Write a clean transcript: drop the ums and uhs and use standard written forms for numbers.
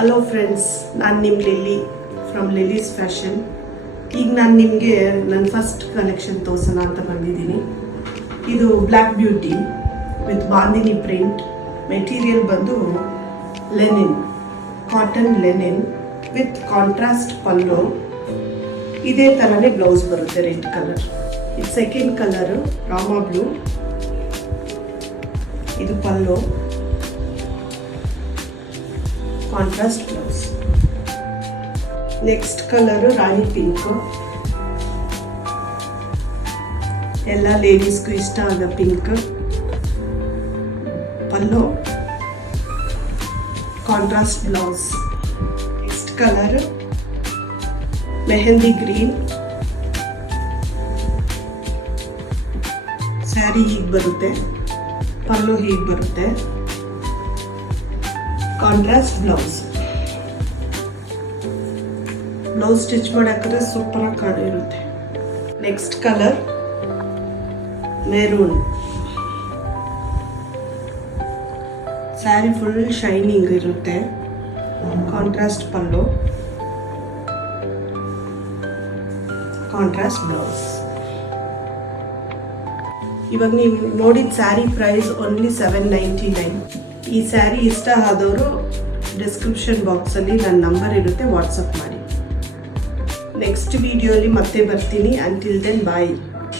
Hello friends, ನಾನು ನಿಮ್ಮ lily from Lilly's fashion. ಈಗ ನಾನು ನಿಮಗೆ ನನ್ನ ಫಸ್ಟ್ ಕಲೆಕ್ಷನ್ ತೋರ್ಸೋಣ ಅಂತ ಬಂದಿದ್ದೀನಿ. ಇದು black beauty with bandhani print. Material ಬಂದು linen, cotton linen with contrast pallu. ಇದೇ ಥರನೇ ಬ್ಲೌಸ್ ಬರುತ್ತೆ, ರೆಡ್ ಕಲರ್. ಇದು ಸೆಕೆಂಡ್ ಕಲರು ರಾಮಾ ಬ್ಲೂ. ಇದು pallu, contrast blouse. Next colour Rani pink. ಎಲ್ಲ ಲೇಡೀಸ್ಗೂ ಇಷ್ಟ ಆದ pink. Pallu, contrast blouse. Next colour mehndi green. Sari ಹೀಗೆ ಬರುತ್ತೆ, ಪಲ್ಲು ಹೀಗೆ ಬರುತ್ತೆ, ಕಾಂಟ್ರಾಸ್ಟ್ ಬ್ಲೌಸ್. ಬ್ಲೌಸ್ ಸ್ಟಿಚ್ ಮಾಡಾಕಿದ್ರೆ ಸೂಪರ್ ಆಗಿ ಕಾಣಿರುತ್ತೆ. Next colour maroon. Sari full shining ಇರುತ್ತೆ, ಕಾಂಟ್ರಾಸ್ಟ್ ಪಲ್ಲು, ಕಾಂಟ್ರಾಸ್ಟ್ ಬ್ಲೌಸ್. ಇವಾಗ ನೀವು ನೋಡಿದ ಸ್ಯಾರಿ ಪ್ರೈಸ್ ಓನ್ಲಿ $799. ಈ ಸ್ಯಾರಿ ಇಷ್ಟ ಆದವರು ಡಿಸ್ಕ್ರಿಪ್ಷನ್ ಬಾಕ್ಸಲ್ಲಿ ನನ್ನ ನಂಬರ್ ಇರುತ್ತೆ, ವಾಟ್ಸಪ್ ಮಾಡಿ. ನೆಕ್ಸ್ಟ್ ವಿಡಿಯೋಲಿ ಮತ್ತೆ ಬರ್ತೀನಿ. ಅಂಟಿಲ್ ದೆನ್ ಬಾಯ್.